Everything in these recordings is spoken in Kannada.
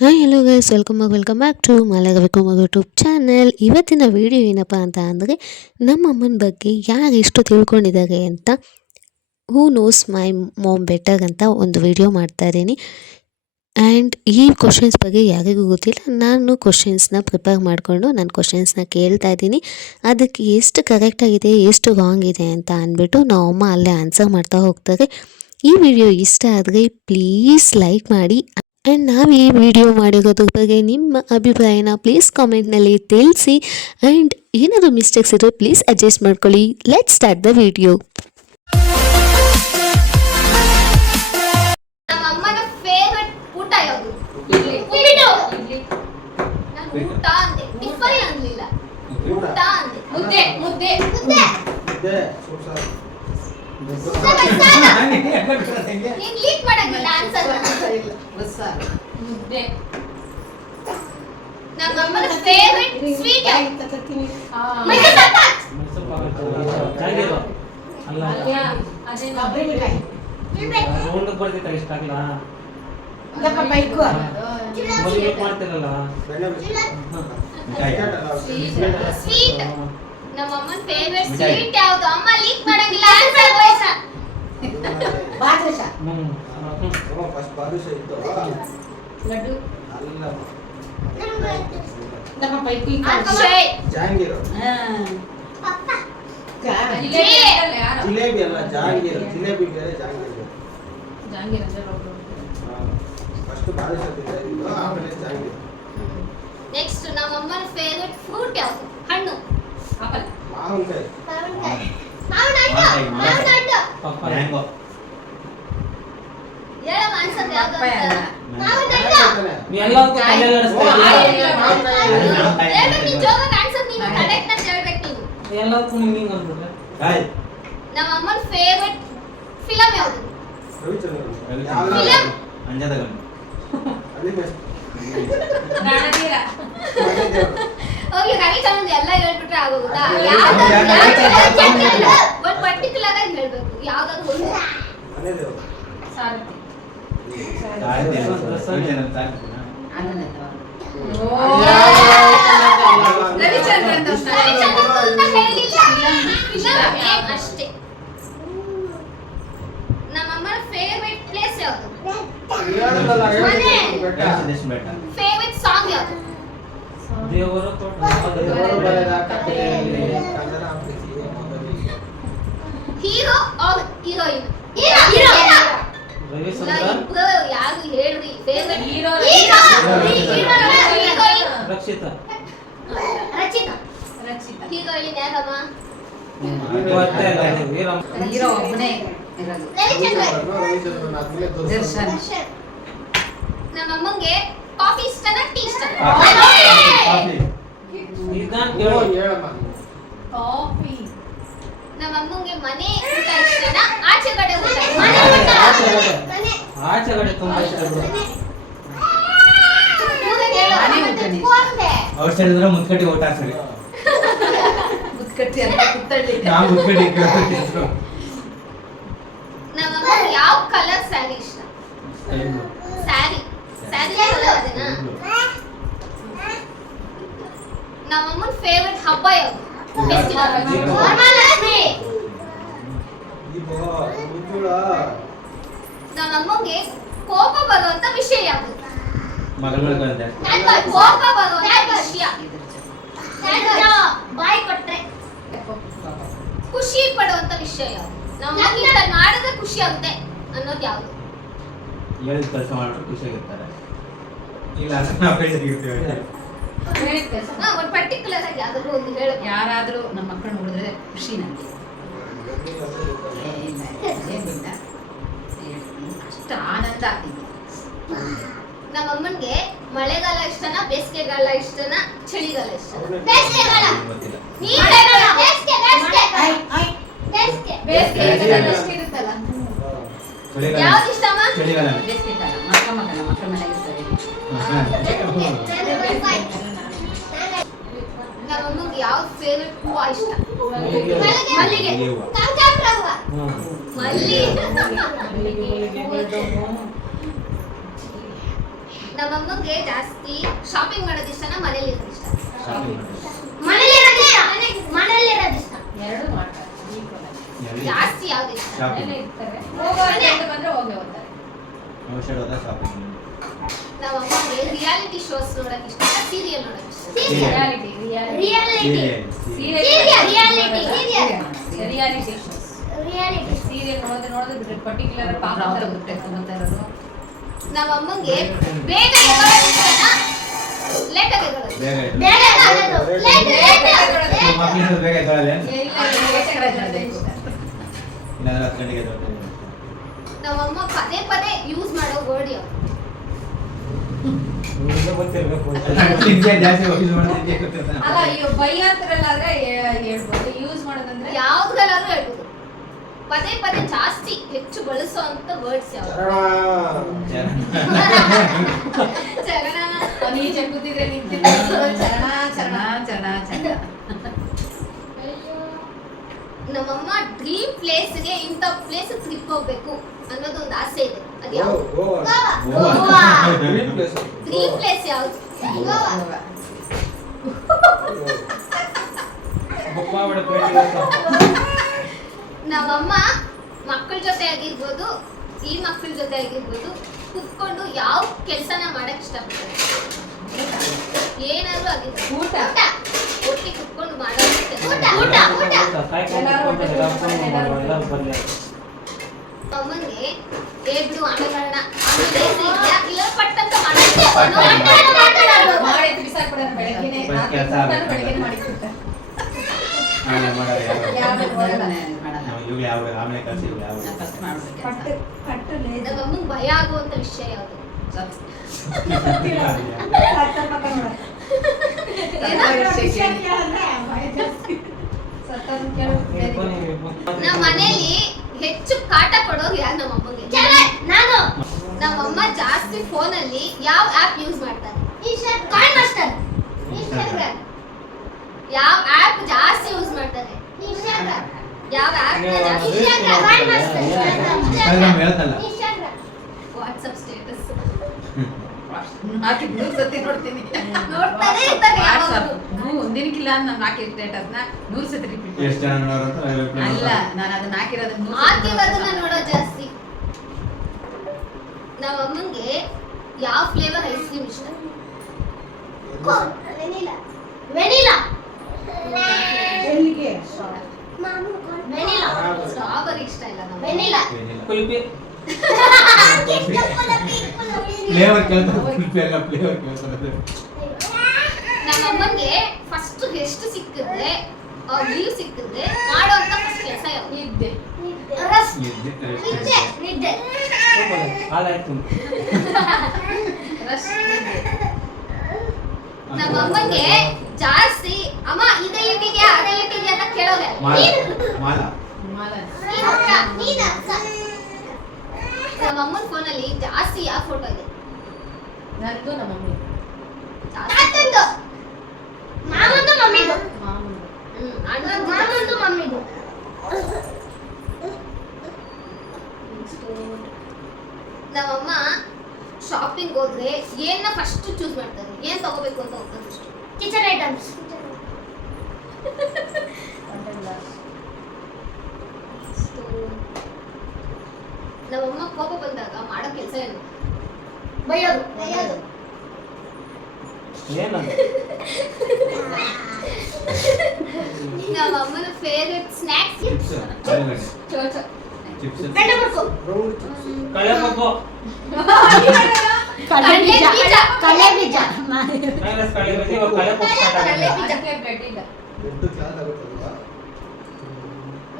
Hi hello guys welcome back to ಮಾಲಾಗಬೇಕು ಮಗು ಯೂಟ್ಯೂಬ್ ಚಾನಲ್. ಇವತ್ತಿನ ವಿಡಿಯೋ ಏನಪ್ಪ ಅಂತ ಅಂದರೆ ನಮ್ಮ ಅಮ್ಮನ ಬಗ್ಗೆ ಯಾರು ಎಷ್ಟು ತಿಳ್ಕೊಂಡಿದ್ದಾರೆ ಅಂತ who knows my mom better ಅಂತ ಒಂದು ವಿಡಿಯೋ ಮಾಡ್ತಾ ಇದ್ದೀನಿ. ಆ್ಯಂಡ್ ಈ ಕ್ವಶನ್ಸ್ ಬಗ್ಗೆ ಯಾರಿಗೂ ಗೊತ್ತಿಲ್ಲ. ನಾನು ಕ್ವಶನ್ಸ್ನ ಪ್ರಿಪೇರ್ ಮಾಡಿಕೊಂಡು ನಾನು ಕ್ವಶನ್ಸ್ನ ಕೇಳ್ತಾ ಇದ್ದೀನಿ. ಅದಕ್ಕೆ ಎಷ್ಟು ಕರೆಕ್ಟಾಗಿದೆ ಎಷ್ಟು ರಾಂಗ್ ಇದೆ ಅಂತ ಅಂದ್ಬಿಟ್ಟು ನಾವು ಅಮ್ಮ ಅಲ್ಲೇ ಆನ್ಸರ್ ಮಾಡ್ತಾ ಹೋಗ್ತಾರೆ. ಈ ವಿಡಿಯೋ ಇಷ್ಟ ಆದರೆ ಪ್ಲೀಸ್ ಲೈಕ್ ಮಾಡಿ. ಆ್ಯಂಡ್ ನಾವು ಈ ವಿಡಿಯೋ ಮಾಡಿರೋದ್ರ ಬಗ್ಗೆ ನಿಮ್ಮ ಅಭಿಪ್ರಾಯನ ಪ್ಲೀಸ್ ಕಾಮೆಂಟ್ನಲ್ಲಿ ತಿಳಿಸಿ. ಆ್ಯಂಡ್ ಏನಾದರೂ ಮಿಸ್ಟೇಕ್ಸ್ ಇದ್ದರೆ ಪ್ಲೀಸ್ ಅಡ್ಜಸ್ಟ್ ಮಾಡ್ಕೊಳ್ಳಿ. Let's start the video. ನಮ್ಮಮ್ಮನ ಫೇವರಿಟ್ ಊಟ ಯಾವುದು? ಉಪ್ಪಿಟ್ಟು. ನಾನು ಊಟ ಅಂದೆ, ಟಿಫನ್ ಅನ್ನಲಿಲ್ಲ. ಊಟ ಅಂದೆ. ಮುದ್ದೆ ಮುದ್ದೆ ಮುದ್ದೆ ಮುದ್ದೆ ನೀನ್ ಲೀಕ್ ಮಾಡಂಗಿಲ್ಲ ಆನ್ಸರ್. ಮುದ್ದೆ. ನಮ್ಮಮ್ಮನ ಫೇವರಿಟ್ ಸ್ವೀಟ್ ಯಾವುದು? ಮೈಸೂರು ಪಾಕ್. ಅಲ್ಲ ಅದೇ ರೌಂಡ್ ಬರ್ತಿತ್ತು ಇಷ್ಟ ಆಗಲ್ಲ ದಪ್ಪ ಬೈಕು ಮದುವೆ ಮಾಡ್ತಿರಲ್ಲ ಸ್ವೀಟ್. ನಮ್ಮಮ್ಮನ ಫೇವರಿಟ್ ಸ್ವೀಟ್ ಯಾವುದು? ಅಮ್ಮ ಲೀಕ್ ಮಾಡಂಗಿಲ್ಲ ಆನ್ಸರ್ ವಯಸ್ಸ. ಬಾದುಷಾ. ಫಸ್ಟ್ ಬಾದುಷಾ ಇತ್ತು. ಲಡ್ಡು ಅಲ್ಲ ದಪ್ಪ ಬೈಕು ಅಕ್ಷಯ್. ಜಾಂಗೀರು. ಪಪ್ಪ. ಜಿಲೇಬಿ ಅಲ್ಲ ಜಾಂಗೀರು. ಜಿಲೇಬಿ ಬೇರೆ ಜಾಂಗೀರು. ಜಾಂಗೀರ್ ಅಂದ್ರೆ ರೌಂಡ್. ಫಸ್ಟ್ ಬಾದುಷಾ ತಿಂದಿದ್ದು ಆಮೇಲೆ ಜಾಂಗೀರು. ನೆಕ್ಸ್ಟ್ ನಮ್ಮಮ್ಮನ ಫೇವರಿಟ್ ಫ್ರೂಟ್ ಯಾವುದು? ಹಣ್ಣು. ಆಪಲ್. ಮಾವಿನಕಾಯಿ. ಮಾವಿನಹಣ್ಣು. ಪಪ್ಪ ಮ್ಯಾಂಗೋ. ಹೇಳ ಆನ್ಸರ್ ಯಾವುದು ಅಂತ? ನೀ ಎಲ್ಲದಕ್ಕೂ ಕೈಯಲ್ಲಿ ಆಡಿಸ್ತಾ ಹೇಳ್ಬೇಕು ನೀನು ಜೋರಾಗಿ ಆನ್ಸರ್. ನೀನು ಕರೆಕ್ಟ್ ಅಂತ ಹೇಳ್ಬೇಕು ನೀನು. ಎಲ್ಲದಕ್ಕೂ ಹಿಂಗೆ ಅಂದ್ಬಿಟ್ರೆ ನಮ್ಮಮ್ಮನ ಫೇವರಿಟ್ ಫಿಲಂ ಯಾವುದು? ಫಿಲಂ ಅಂಜದ ಗಂಡು. ಅದೇ ಬೆಸ್ಟ್. ಹೋಗ್ಲಿ ರವಿಚಂದ್ರನ್ ಎಲ್ಲ ಹೇಳ್ಬಿಟ್ರೆ ಆಗೋಗುತ್ತಾ? ಒಂದು ಪರ್ಟಿಕ್ಯುಲರ್ ಆಗಿ ಹೇಳ್ಬೇಕು. ಯಾವ್ದಾದ್ರು ಒಂದು. ಅದೇ ದೇವ. ಸಾರಥಿ. ರವಿಚಂದ್ರನ್ ರವಿಚಂದ್ರನ್ ಅಂತ ಹೇಳಿಲ್ಲ. ಫಿಲಂ ನೇಮ್ ಅಷ್ಟೇ. ನಮ್ಮಮ್ಮನ ಫೇವರಿಟ್ ಪ್ಲೇಸ್ ಯಾವುದು? ಫೇವರಿಟ್ ಸಾಂಗ್ ಯಾವುದು? ದೇವರ ತೋಟ hero or heroine? Hero. Ravichandran ಯಾರು ಹೇಳ್ರಿ favourite hero. Heroine Rakshita Rachita. Rachita. Heroine ಯಾರಮ್ಮ? ಗೊತ್ತೇ ಇಲ್ಲ ವೀರಮ್ಮ. ಹೀರೋ ಒಬ್ಬನೇ ಇರೋದು. ದರ್ಶನ್. ನಮ್ಮಮ್ಮಂಗೆ ಕಾಫಿ ಇಷ್ಟನಾ ಟೀ ಇಷ್ಟನಾ? ನಿಧಾನ ಹೇಳು. ಕಾಫಿ. ನಮ್ಮಮ್ಮಂಗೆ ಮನೆ ಊಟ ಇಷ್ಟನಾ ಆಚೆಗಡೆ ಊಟ? ಆಚೆಗಡೆ ತುಂಬಾ ಇಷ್ಟ ಬಿಡು. ಮನೆ ಊಟನೇ. ಅವ್ರು ಹೇಳಿದ್ರೆ ಮುತ್ಕಟ್ಟಿ ಊಟ ಸರಿ. ಮುತ್ಕಟ್ಟಿ ಅಂತ ಕುತ್ತಳ್ಳಿ. ನಾವು ಮುತ್ಕಟ್ಟಿ ಕೇಳ್ತಿದ್ರು. ನಮ್ಮಮ್ಮಂಗೆ ಯಾವ ಕಲರ್ ಸ್ಯಾರಿ ಇಷ್ಟ? ಸ್ಯಾರಿ ಕಲರ್ ಅದೇನಾ? ನಮ್ಮಮ್ಮನ ಫೇವರಿಟ್ ಹಬ್ಬ ಯಾವುದು? ಫೆಸ್ಟಿವಲ್. ವರಮಹಾಲಕ್ಷ್ಮಿ. ನಮ್ಮಮ್ಮಂಗೆ ಕೋಪ ಬರುವಂತ ವಿಷಯ ಯಾವುದು? ಕೋಪ ಬರುವಂತ ವಿಷಯ. ಬಾಯಿ ಕೊಟ್ರೆ ಖುಷಿ ಪಡುವಂತ ವಿಷಯ ಯಾವುದು? ನಮ್ಮಮ್ಮ ಇಂತ ಮಾಡಿದ್ರೆ ಖುಷಿ ಆಗುತ್ತೆ ಅನ್ನೋದು ಯಾವುದು? ಹೇಳಿದ ಕೆಲಸ ಮಾಡಿದ್ರೆ ಖುಷಿಯಾಗಿರ್ತಾರೆ. ಇಲ್ಲ ಅಂದ್ರೆ ನಾವು ಬೇಜಾರಿಗಿರ್ತೀವಿ. ಒಂದು ಪರ್ಟಿಕ್ಯುಲರ್ ಆಗಿ ಯಾವ್ದಾದ್ರು ಒಂದು ಹೇಳು. ಯಾರಾದ್ರೂ ನಮ್ಮ ಮಕ್ಕಳು ನೋಡಿದ್ರೆ ಖುಷಿ ನನಗೆ. ಅಷ್ಟು ಆನಂದ ಇದೆ. ನಮ್ಮಮ್ಮನ್ಗೆ ಮಳೆಗಾಲ ಇಷ್ಟನಾ ಬೇಸಿಗೆಗಾಲ ಇಷ್ಟನಾ ಚಳಿಗಾಲ ಇಷ್ಟನಾ? ಗೊತ್ತಿಲ್ಲ. ಇರುತ್ತಲ್ಲ ಯಾವ್ದು ಇಷ್ಟಮ್ಮ? ಚಳಿಗಾಲ. ಬೇಸಿಗೆಗಾಲ. ಮಕ್ಕಳ ಮನೆ ಇರ್ತಾರೆ. ನಮ್ಮಮ್ಮಂಗೆ ಯಾವ್ದು ಫೇವರಿಟ್ ಹೂವ ಇಷ್ಟ? ಮಲ್ಲಿಗೆ. ಮಲ್ಲಿಗೆ. ಕನಕಾಂಬರ ಹೂವ. ಮಲ್ಲಿಗೆ. ನಮ್ಮಮ್ಮಂಗೆ ಜಾಸ್ತಿ ಶಾಪಿಂಗ್ ಮಾಡೋದು ಇಷ್ಟನಾ ಮನೇಲಿ ಇರೋದು ಇಷ್ಟ? ಶಾಪಿಂಗ್ ಮನೇಲಿ ಇರೋದು ಇಷ್ಟ. ಮನೇಲಿ ಇರೋದು ಇಷ್ಟ. ಎರಡು ಮಾಡ್ತಾರೆ ಜಾಸ್ತಿ ಯಾವ್ದು ಇಷ್ಟ? ಮನೇಲೆ ಇರ್ತಾರೆ ಹೋಗೋಣ ಅಂತ ಬಂದ್ರೆ ಹೋಗೇ ಹೋಗ್ತಾರೆ ಶಾಪಿಂಗ್ ನಮ್ಮಮ್ಮಂಗೆ ರಿಯಾಲಿಟಿ ಶೋಸ್ ನೋಡಕ್ ಇಷ್ಟ ಸೀರಿಯಲ್ ನೋಡಕ್ ಇಷ್ಟ? ರಿಯಾಲಿಟಿ ಸೀರಿಯಲ್ ನೋಡಿದ್ರೆ ಬಿಟ್ರೆ ಪರ್ಟಿಕ್ಯುಲರ್ ಪಾಪ ಬಿಟ್ಟೆ ತಗೊಂತ ಇರೋದು. ನಮ್ಮಮ್ಮಂಗೆ ಬೇಗ ಎದ್ದೇಳೋದು ಇಷ್ಟನಾ ಲೇಟ್ ಆಗಿ ಎದ್ದೇಳೋದು? ಬೇಗ ಬೇಗ ಮಕ್ಕಳಿಂದ ಬೇಗ ಎದ್ದೇಳಲ್ಲ ಏನು? ಇಲ್ಲ, ಇಲ್ಲಾಂದ್ರೆ 10 ಗಂಟೆಗೆ ಎದ್ದೇಳ್ತಾರೆ. ನಮ್ಮಮ್ಮ ಪದೇ ಪದೇ ಯೂಸ್ ಮಾಡೋ ವರ್ಡ್ ಯಾವುದು? ನಿಮ್ಗೆ ಗೊತ್ತಿರ್ಬೇಕು ನಿಮ್ಗೆ ಜಾಸ್ತಿ ಯೂಸ್ ಮಾಡೋದಕ್ಕೆ ಗೊತ್ತಿಲ್ಲ. ಅಲ್ಲ ಈಗ ಬೈ ಅಂತರಲ್ಲಾದ್ರೆ ಹೇಳ್ಬೋದು, ಯೂಸ್ ಮಾಡೋದಂದ್ರೆ ಯಾವ್ದ್ರಲ್ಲಾದ್ರೂ ಹೇಳ್ಬೋದು. ಪದೇ ಪದೇ ಜಾಸ್ತಿ ಹೆಚ್ಚು ಬಳಸೋ ಅಂತ ವರ್ಡ್ಸ್ ಯಾವ್ದು? ಚರಣ. ನೀ ಕೂತಿದ್ರೆ ನಿಂತಿದ್ರೆ ಚರಣ ಚರಣ ಚರಣ ಚರಣ. ನಮ್ಮಮ್ಮ ಡ್ರೀಮ್ ಪ್ಲೇಸ್ಗೆ ಇಂಥ ಪ್ಲೇಸ್ ಟ್ರಿಪ್ ಹೋಗ್ಬೇಕು ಅನ್ನೋದು ಒಂದು ಆಸೆ ಇದೆ. ಅದು ಯಾವ್ದು? ಗೋವಾ. ಡ್ರೀಮ್ ಪ್ಲೇಸ್ ಯಾವ್ದು? ಗೋವಾ. ಬುಕ್ ಮಾಡ್ಬಿಟ್ಟು ನಮ್ಮಮ್ಮ ಮಕ್ಕಳ ಜೊತೆ ಆಗಿರ್ಬೋದು ಈ ಮಕ್ಕಳ ಜೊತೆ ಆಗಿರ್ಬೋದು ಕುತ್ಕೊಂಡು ಯಾವ ಕೆಲಸನ ಮಾಡಕ್ ಇಷ್ಟಪಡ್ತಾರೆ? ಏನಾದ್ರೂ ಆಗಿರ್ಬೋದು. ಊಟ. ಒಟ್ಟಿಗೆ ಕುತ್ಕೊಂಡು ಮಾಡೋ ಊಟ. ಅಮ್ಮನಿಗೆ ಬಿಡು ಆಮೇಲೆ ಮಾಡೋಣ ಆಮೇಲೆ ಇಲ್ಲ ಪಟ್ಟಂತ ಮಾಡಿ ಬಿಸಾಕ್ಬಿಡೋದು ಬೆಳಗ್ಗೆನೆ. ಕೆಲಸ ಬೆಳಗ್ಗೆನೆ ಮಾಡಿ ಕೊಡ್ತಾರೆ. ಆಮೇಲೆ ಮಾಡೋದು ಯಾವಾಗ? ಮಾಡಲ್ಲ. ಇವ್ರು ಯಾವಾಗ ಆಮೇಲೆ ಕಳ್ಸಿ ಇವ್ರು ಯಾವಾಗ? ಫಸ್ಟ್ ಮಾಡ್ಬೇಕು ಕೆಲಸ. ನಮ್ಮಮ್ಮಂಗೆ ಭಯ ಆಗುವಂತ ವಿಷಯ ಯಾವುದು? ನಮ್ಮ ಮನೇಲಿ ಹೆಚ್ಚು ಕಾಟ ಕೊಡೋರು ಯಾರು? ನಮ್ಮಮ್ಮಂಗೆ. ನಾನು. ನಮ್ಮಮ್ಮ ಜಾಸ್ತಿ ಫೋನಲ್ಲಿ ಯಾವ ಆಪ್ ಯೂಸ್ ಮಾಡ್ತಾರೆ? ಇನ್ಸ್ಟಾಗ್ರಾಮ್. ಯಾವ ಆಪ್ ಜಾಸ್ತಿ ಯೂಸ್ ಮಾಡ್ತಾರೆ? ಯಾವ ಆಪ್ ಜಾಸ್ತಿ? ಇನ್ಸ್ಟಾಗ್ರಾಮ್ ಹೇಳ್ತಲ್ಲ. ವಾಟ್ಸ್ಆಪ್ ಸ್ಟೇಟಸ್ ಹಾಕಿ 3 ಸತಿ ನೋಡ್ತೀನಿ. ನೋಡ್ತಾನೆ ಇರ್ತಾರೆ ವಾಟ್ಸ್ಆಪ್ ಯಾವಾಗ್ಲೂ. ಒಂದಿನಕ್ಕಿಲ್ಲ ನಾನು ಹಾಕಿ ಸ್ಟೇಟಸ್ನ 100 ಸತಿ ರಿಪೀಟ್. ಎಷ್ಟು ಜನ ನೋಡೋರು ಅಂತ reply ಅಲ್ಲ ಮಾಡ್ತಾರೆ. ನಾನು ಅದನ್ನ ಹಾಕಿರೋದನ್ನ ಹಾಕಿರೋದನ್ನ ನೋಡೋದು ಜಾಸ್ತಿ. ನಮ್ಮಮ್ಮಂಗೆ ಯಾವ ಫ್ಲೇವರ್ ಐಸ್ ಕ್ರೀಮ್ ಇಷ್ಟ? ವೆನಿಲಾ. ಸ್ಟ್ರಾಬೆರಿ ಇಷ್ಟ ಇಲ್ಲ ನಮ್ಗೆ. ವೆನಿಲಾ. ಕುಲ್ಫಿ ಫ್ಲೇವರ್ ಕೇಳ್ತಾರೆ, ಫ್ಲೇವರ್ ಕೇಳ್ತಾರೆ. ನಮ್ಮಮ್ಮಂಗೆ ಫಸ್ಟ್ ಎಷ್ಟು ಸಿಕ್ಕಿದ್ರೆ ಲೀವ್ ಸಿಕ್ಕಿದ್ರೆ ಮಾಡೋಂತ ಫಸ್ಟ್ ಕೆಲಸ ಯಾವುದು? ಇದ್ದೆ. ನಿದ್ದೆ. ಹಾಲಾಯ್ತು ನಮ್ಮಮ್ಮಂಗೆ ಜಾಸ್ತಿ ಅಮ್ಮ ಇದೇ ಇಟ್ಟಿದ್ಯಾ ಅದೇ ಇಟ್ಟಿದ್ಯಾ ಅಂತ ಕೇಳೋದೆ. ಮಾಲ ನಮ್ಮಮ್ಮನ ಫೋನಲ್ಲಿ ಜಾಸ್ತಿ ಯಾವ ಫೋಟೋ ಇದೆ? ನಂದು ನಮ್ಮ ಮಮ್ಮಿ. ಮಾಮಂದು ಮಮ್ಮಿದು. ಮಾಮೂಲು. ಮಾಮಂದು ಮಮ್ಮಿದು. ನಮ್ಮಮ್ಮ ಶಾಪಿಂಗ್ ಹೋದ್ರೆ ಏನ್ನ ಫಸ್ಟ್ ಚೂಸ್ ಮಾಡ್ತಾರೆ? ಏನ್ ತಗೋಬೇಕು ಅಂತ ಹೋಗ್ತಾರೆ ಫಸ್ಟ್? Kitchen items. ನಮ್ಮಮ್ಮ ಕೋಪ ಬಂದಾಗ ಮಾಡೋ ಕೆಲಸ ಏನು? ಬೈಯೋದು. ಏನದು ನಮ್ಮಮ್ಮನ ಫೇವರೇಟ್ ಸ್ನಾಕ್ಸ್ ಚಿಪ್ಸ್ ಚಿಪ್ಸ್ ಬೆಣ್ಣೆ ಮುರ್ಕು. ಕಳೆ ಮಬ್ಬು ಕಡಲೆ ಬೀಜ. ಕಳೆ ಬೀಜ ಇವಾಗ ಕಳೆ ಮಬ್ಬು ಸ್ಟಾರ್ಟ್ ಕಡಲೆ ಆಗಿದೆ ಬೀಜ. ಅದಕ್ಕೆ ಬ್ರೆಡ್ ಇಲ್ಲ.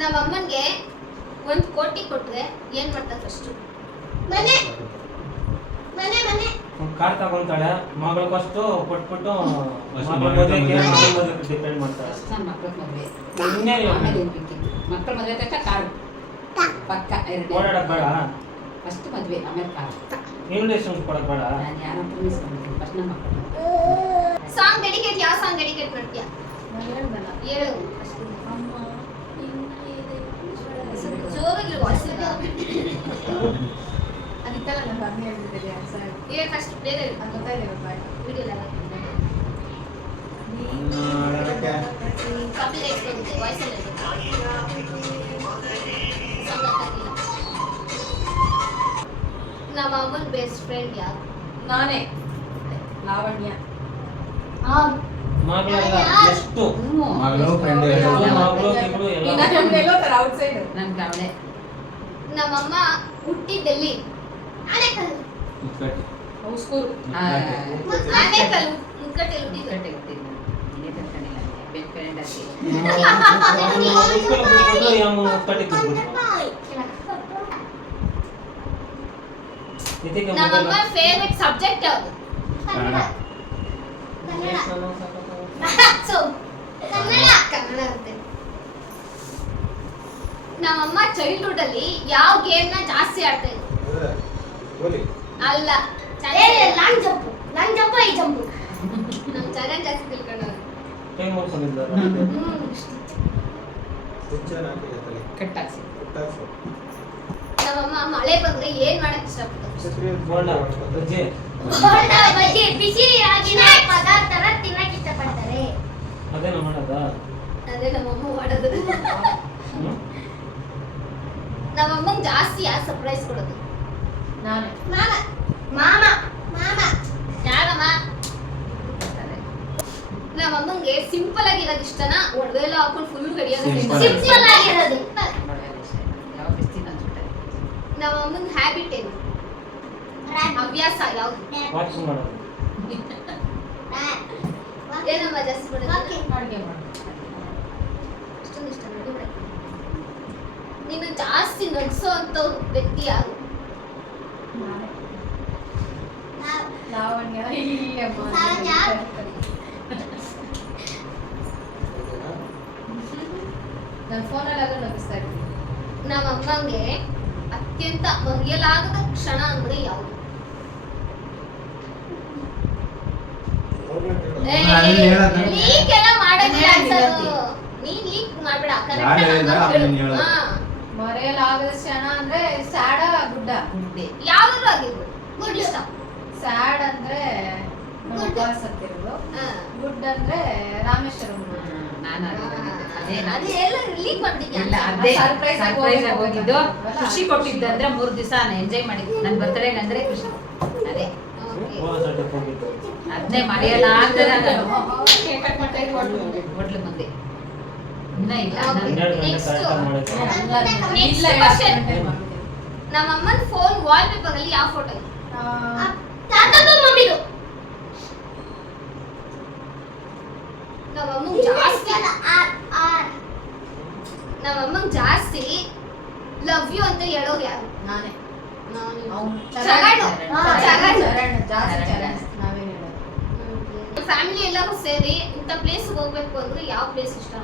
ನಮ್ಮಮ್ಮನ್ಗೆ 1 ಕೋಟಿ ಕೊಟ್ರೆ ಏನ್ ಮಾಡ್ತಾರೆ ಫಸ್ಟ್? ಒಂದು ಕಾರ್ ತಗೊಂತಾಳೆ ಮಗಳು ಫಸ್ಟ್ ಕೊಟ್ಬಿಟ್ಟು First ಮಗಳ ಮಗಳ ಮದುವೆಗೆ ಡಿಪೆಂಡ್ ಮಾಡ್ತಾಳೆ. ಫಸ್ಟ್ ನನ್ನ ಮಕ್ಳ ಮದುವೆ. ಇನ್ನೇನು? ಆಮೇಲೆ ಏನ್ ಬೇಕಿತ್ತು? ಮಕ್ಳ ಮದುವೆ ತಕ್ಷಣ ಕಾರು ಪಕ್ಕ 2. ಓಡಾಡಕ್ ಬೇಡ, ಫಸ್ಟ್ ಮದುವೆ ಆಮೇಲೆ ಕಾರು. ಇನ್ವಿಟೇಷನ್ ಕೊಡಕ್ ಬೇಡ. ನಾನು ಯಾರನ್ನ ಇಸ್ಕೊಂಡ್ಬಿಡ್ತೀನಿ ಫಸ್ಟ್ ನಮ್ಮ ಮಕ್ಕಳು. ಸಾಂಗ್ ಡೆಡಿಕೇಟ್ ಯಾವ ಸಾಂಗ್ ಡೆಡಿಕೇಟ್ ಮಾಡ್ತೀಯಾ? ಹೇಳು. ಜೋರಾಗಿ ವಾಯ್ಸ್ ಇದೆ. ಇದೆಲ್ಲ ನಾನು ಬರ್ನಿ ಹೇಳ್ತಿದ್ದೆ ಆನ್ಸರ್ ಏ ಫಸ್ಟ್ ಬೇಗ ಹೇಳು. ಅದು ಗೊತ್ತಾಗಿಲ್ಲ ಬಾಯ್ ವಿಡಿಯೋ ಎಲ್ಲ ಕಾಪಿ ರೈಟ್ಸ್ ಬರುತ್ತೆ ವಾಯ್ಸ್ ಎಲ್ಲ ನಮ್ಮ ಅಮ್ಮನ ಬೆಸ್ಟ್ ಫ್ರೆಂಡ್ ಯಾರು? ನಾನೇ ಲಾವಣ್ಯ ಮಗಳೆಲ್ಲ ಎಷ್ಟು ಮಗಳು ಫ್ರೆಂಡ್ ಮಗಳು ತಿಂಗಳು ಎಲ್ಲ ನಮ್ದೆಲ್ಲೋ ತರ ಔಟ್ಸೈಡ್ ನನ್ ಕವಳೆ ನಮ್ಮಮ್ಮ ಹುಟ್ಟಿದ್ದೆಲ್ಲಿ? ಆನೆಕಲ್ಲು. ಹೌಸ್ಕೂರು ಆನೆಕಲ್ಲು ಮುಕ್ಕಟ್ಟೆಲ್ಲಿ ಹುಟ್ಟಿದ್ದು. ಕಟ್ಟೆ ಗೊತ್ತಿಲ್ಲ ಇದೇ ಕರ್ಕೊಂಡಿಲ್ಲ ಬೆನ್ ಫ್ರೆಂಡ್ ಆಗಿ ನಮ್ಮಮ್ಮ ಫೇವರೆಟ್ ಸಬ್ಜೆಕ್ಟ್ ಯಾವುದು? ಕನ್ನಡ. ಕನ್ನಡ ಅಂತೆ. ನಮ್ಮಮ್ಮ ಚೈಲ್ಡ್ಹುಡ್ ಅಲ್ಲಿ ಯಾವ ಗೇಮ್ ನ ಜಾಸ್ತಿ ಆಡ್ತಾ ಇದ್ರು? ಅಲ್ಲ ಲಾಂಗ್ ಜಂಪ್ ಹೈ ಜಂಪ್. ನಮ್ ಚಾಲೆಂಜ್ ಜಾಸ್ತಿ ತಿಳ್ಕೊಂಡವ್ರು. ಕಟ್ಟಾಕ್ಸಿ ನಮ್ಮಮ್ಮ ಮಳೆ ಬಂದ್ರೆ ಏನ್ ಮಾಡಕ್ ಇಷ್ಟಪಡ್ತಾರೆ? ಬಜ್ಜಿ ಬಿಸಿ ಆಗಿನ ಪದಾರ್ಥ ತಿನ್ನಕ್ ಇಷ್ಟಪಡ್ತಾರೆ. ಅದೇನ ಮಾಡದ ಅದೇ ನಮ್ಮಮ್ಮ ಮಾಡೋದು. ನಮ್ಮಮ್ಮಂಗ್ ಜಾಸ್ತಿ ಯಾರು ಸರ್ಪ್ರೈಸ್ ಕೊಡೋದು? ನಾನೇ ಮಾಮ ಯಾರಮ್ಮ? ನಮ್ಮಮ್ಮಂಗೆ ಸಿಂಪಲ್ ಆಗಿರೋದು ಇಷ್ಟನ ಒಡವೆ ಎಲ್ಲ ಹಾಕೊಂಡು ಫುಲ್ ಗಡಿಯೋದು? ಸಿಂಪಲ್ ಆಗಿರೋದು. ಯಾವ ಬಿಸ್ತಿ ಅನ್ಸುತ್ತೆ ನಮ್ಮಮ್ಮಂಗ್ ಹ್ಯಾಬಿಟ್ ಏನು? ಹವ್ಯಾಸ ಯಾವ್ದು? ವಾಕಿಂಗ್ ಮಾಡೋದು ಏನಮ್ಮ ಜಾಸ್ತಿ ಮಾಡೋದು? ಅಡುಗೆ ಮಾಡಿ ಅಷ್ಟೊಂದು ಇಷ್ಟ ನೋಡಿ. ನೀನು ಜಾಸ್ತಿ ನಗ್ಸೋ ಅಂತ ವ್ಯಕ್ತಿ ಯಾರು? ಲಾವಣ್ಯ ನನ್ನ ಫೋನಲ್ಲಿ ಆದ್ರೂ ನಗಿಸ್ತಾ ಇರ್ತೀನಿ. ನಮ್ಮಮ್ಮಂಗೆ ಅತ್ಯಂತ ಮರೆಯಲಾಗದ ಕ್ಷಣ ಅಂದ್ರೆ ಯಾವುದು? ಲೀಕ್ ಎಲ್ಲ ಮಾಡೋದಿಲ್ಲ ಅನ್ಸೋದು. ನೀನ್ ಲೀಕ್ ಮಾಡ್ಬೇಡ. ಯಾರು ಹೇಳಿದ ಅದನ್ನ ಹೇಳು. ಮರೆಯಲಾಗದ ಕ್ಷಣ ಅಂದ್ರೆ ಸ್ಯಾಡ ಗುಡ್ಡ ಗುಡ್ಡೆ ಯಾವ್ದು ಆಗಿದ್ರು ಗುಡ್ ಇಷ್ಟ. ಸ್ಯಾಡ್ ಅಂದ್ರೆ ನಮ್ಮ ಬಾಸ್ ಅಂತಿರೋದು, ಗುಡ್ ಅಂದ್ರೆ ರಾಮೇಶ್ವರಂ. ನಾನು ಅದೇ ಅದು ಎಲ್ಲ ಲೀಕ್ ಮಾಡ್ತಿದ್ಯಾ? ಇಲ್ಲ ಅದೇ Surprise ಆಗಿ ಸರ್ಪ್ರೈಸ್ ಆಗಿ ಹೋಗಿದ್ದು. ಹೋಗಿದ್ದು ಖುಷಿ ಕೊಟ್ಟಿದ್ದು ಅಂದ್ರೆ 3 ದಿವಸ ನಾನು ಎಂಜಾಯ್ ಮಾಡಿದ್ದು. ನನ್ನ ಬರ್ತಡೇ ಅಂದ್ರೆ ಖುಷಿ ಅದೇ ಅದನ್ನೇ ಮರೆಯಲಾಗದ ಕೇಕ್ ಕಟ್ ಮಾಡ್ತಾ ಇದ್ರು ಹೋಟ್ಲು ಮುಂದೆ ಇನ್ನ ಇಲ್ಲ Okay. ನಾನು Next. ಇಲ್ಲ ನಮ್ಮಮ್ಮನ ಫೋನ್ ವಾಲ್ ಪೇಪರ್ ಅಲ್ಲಿ ಯಾವ ಫೋಟೋ ಇದೆ? ತಾತದ್ದು ಮಮ್ಮಿದು. ನಮ್ಮಮ್ಮಂಗ್ ಜಾಸ್ತಿ ಲವ್ ಯು ಅಂತ ಹೇಳೋರು ಯಾರು? ನಾನೇ ಫ್ಯಾಮಿಲಿ ಎಲ್ಲರೂ ಸೇರಿ ಇಂಥ ಪ್ಲೇಸ್ ಹೋಗ್ಬೇಕು ಅಂದ್ರೆ ಯಾವ ಪ್ಲೇಸ್ ಇಷ್ಟ?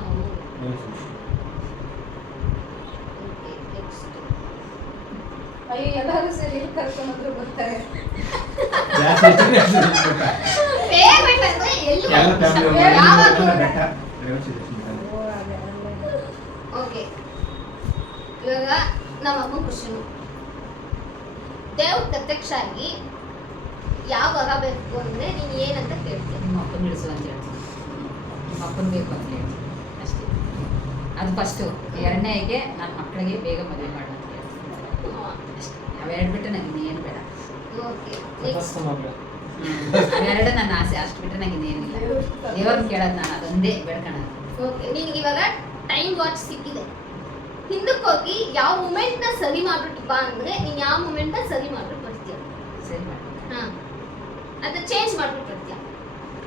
ಅಯ್ಯೋ ಎಲ್ಲರೂ ಸೇರಿ ಕರ್ಕೊಂಡ್ರು ಬರ್ತಾರೆ. ಫೇವರೇಟ್ ಅಂದ್ರೆ ಎಲ್ಲಿ? ಓಕೆ, ಇವಾಗ ನಮ್ಮ ಅಮ್ಮ ಕ್ವಶನ್, ದೇವ್ರ ಪ್ರತ್ಯಕ್ಷ ಆಗಿ ಯಾವ ವರ ಬೇಕು ಅಂದ್ರೆ ನೀನ್ ಏನಂತ ಕೇಳ್ತೀನಿ? ನಿಮ್ಮ ಅಪ್ಪನ ಬಿಡಿಸು ಅಂತ ಹೇಳ್ತೀನಿ. ನಿಮ್ಮ ಅಪ್ಪನ ಬೇಕು ಅಂತ ಹೇಳ್ತೀನಿ ಅಷ್ಟೇ. ಅದು ಫಸ್ಟು. ಎರಡನೇಗೆ ನನ್ನ ಮಕ್ಕಳಿಗೆ ಬೇಗ ಮದುವೆ ಮಾಡು ಅಂತ ಹೇಳ್ತೀನಿ ಅಷ್ಟೇ. ಅವೆರಡು ಬಿಟ್ಟು ನನಗೆ ಇನ್ನೇನು ಬೇಡ. Okay, next. ಅವೆರಡು ನನ್ನ ಆಸೆ, ಅಷ್ಟು ಬಿಟ್ಟರೆ ನನಗೆ ಇನ್ನೇನಿಲ್ಲ. ದೇವ್ರನ್ನ ಕೇಳೋದು ನಾನು ಅದೊಂದೇ ಬೇಡ್ಕೊಳ್ಳೋದು. ಓಕೆ, ನಿನಗೆ ಇವಾಗ ಟೈಮ್ ವಾಚ್ ಸಿಕ್ಕಿದೆ. ಹಿಂದಕ್ಕೆ ಹೋಗಿ ಯಾವ ಮೂಮೆಂಟ್ ನ ಸರಿ ಮಾಡ್ಬಿಟ್ಟು ಬಾ ಅಂದ್ರೆ ನೀನ್ ಯಾವ ಮೂಮೆಂಟ್ ನ ಸರಿ ಮಾಡ್ಬಿಟ್ಟು ಬರ್ತೀಯ? ಸರಿ ಮಾಡಿ ಹಾ, ಅದನ್ನ ಚೇಂಜ್ ಮಾಡ್ಬಿಟ್ಟು ಬರ್ತೀಯ.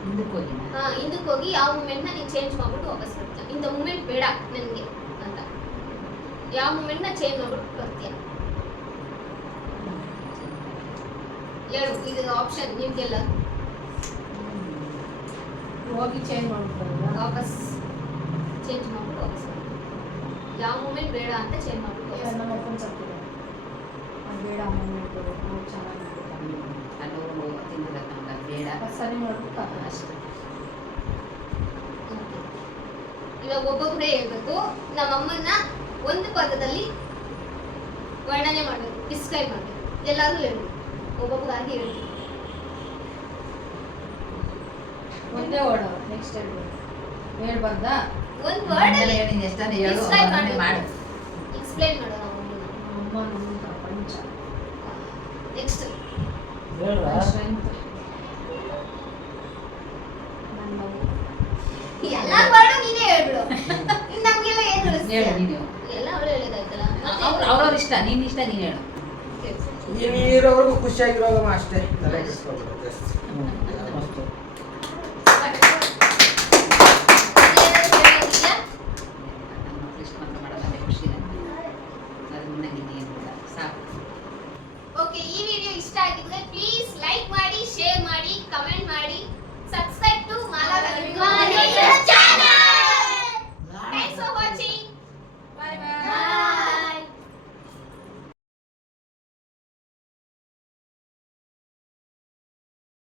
ಹಿಂದಕ್ಕೆ ಹೋಗಿ ಹಾ, ಹಿಂದಕ್ಕೆ ಹೋಗಿ ಯಾವ ಮೂಮೆಂಟ್ ನ ನೀನ್ ಚೇಂಜ್ ಮಾಡ್ಬಿಟ್ಟು ವಾಪಸ್ ಬರ್ತೀಯ. ಇಂಥ ಮೂಮೆಂಟ್ ಬೇಡ ನನಗೆ ಅಂತ ಯಾವ ಮೂಮೆಂಟ್ ನ ಚೇಂಜ್ ಮಾಡ್ಬಿಟ್ಟು ಬರ್ತೀಯ? ಹೇಳು, ಇದು ಆಪ್ಷನ್ ನಿಮ್ಗೆಲ್ಲ. ಹೋಗಿ ಚೇಂಜ್ ಮಾಡ್ಬಿಡ್ತಾರಲ್ಲ. ವಾಪಸ್ ಚೇಂಜ್ ಮಾಡ್ಬಿಟ್ಟು ವಾಪಸ್ ಬರ್ತೀಯ. ಯಾವ ಮೂಮೆಂಟ್ ಬೇಡ ಅಂತ ಚೇಂಜ್ ಮಾಡ್ಬಿಟ್ಟು ವಾಪಸ್ ನಮ್ಮ ಅಪ್ಪನ ಸತ್ತಿದೆ. ಅದು ಬೇಡ ಮೂಮೆಂಟ್ ನಾವು ಚೆನ್ನಾಗಿರ್ಬೇಕು. ಅದು ತಿಂದಿಲ್ಲ ನಮ್ಗೆ ಬೇಡ ಅದು ಸರಿ ಮಾಡ್ಬಿಟ್ಟು ಅಷ್ಟೇ. ಬರ್ತೀಯ. ಇವಾಗ ಒಬ್ಬೊಬ್ಬರೇ ಹೇಳ್ಬೇಕು. ನಮ್ಮಮ್ಮನ್ನ ಒಂದು ಪದದಲ್ಲಿ ವರ್ಣನೆ ಮಾಡ್ಬೇಕು, ಡಿಸ್ಕ್ರೈಬ್ ಮಾಡ್ಬೇಕು. ಎಲ್ಲಾದ್ರೂ ಹೇಳ್ಬೇಕು. ಒಬ್ಬೊಬ್ಬಗಾಗಿ ಹೇಳ್ತೀನಿ. ಒಂದೇ ವರ್ಡ್ ನೆಕ್ಸ್ಟ್ ಹೇಳ್ಬಾರ್ದಾ? ಒಂದು ವರ್ಡ್ ಅಲ್ಲಿ ಹೇಳಿ ಎಷ್ಟಾನೆ ಹೇಳು Describe ಅದನ್ನೇ ಮಾಡು. ಎಕ್ಸ್ಪ್ಲೈನ್ ಮಾಡೋಣ ಅಮ್ಮ ನಮ್ಮ ಪ್ರಪಂಚ. ನೆಕ್ಸ್ಟ್ ಹೇಳ್ದ ಸ್ಟ್ರೆಂತ್. ನನ್ನ ಮಗು. ಎಲ್ಲ ವರ್ಡ್ ನೀನೇ ಹೇಳ್ಬಿಡು. ಇನ್ನು ನಮ್ಗೆಲ್ಲ ಏನು ಹೇಳು ನೀನು. ಎಲ್ಲ ಅವಳು ಹೇಳಿದಾಯ್ತಲ್ಲ. ಅವ್ರವ್ರ ಇಷ್ಟ ನಿನ್ನ ಇಷ್ಟ ನೀನು ಹೇಳು. ನೀನಿರೋವರೆಗೂ ಖುಷಿಯಾಗಿರೋಗಮ್ಮ ಅಷ್ಟೇ ತಲೆ ಕೆಡಿಸ್ಕೊಬೇಡ ಜಾಸ್ತಿ.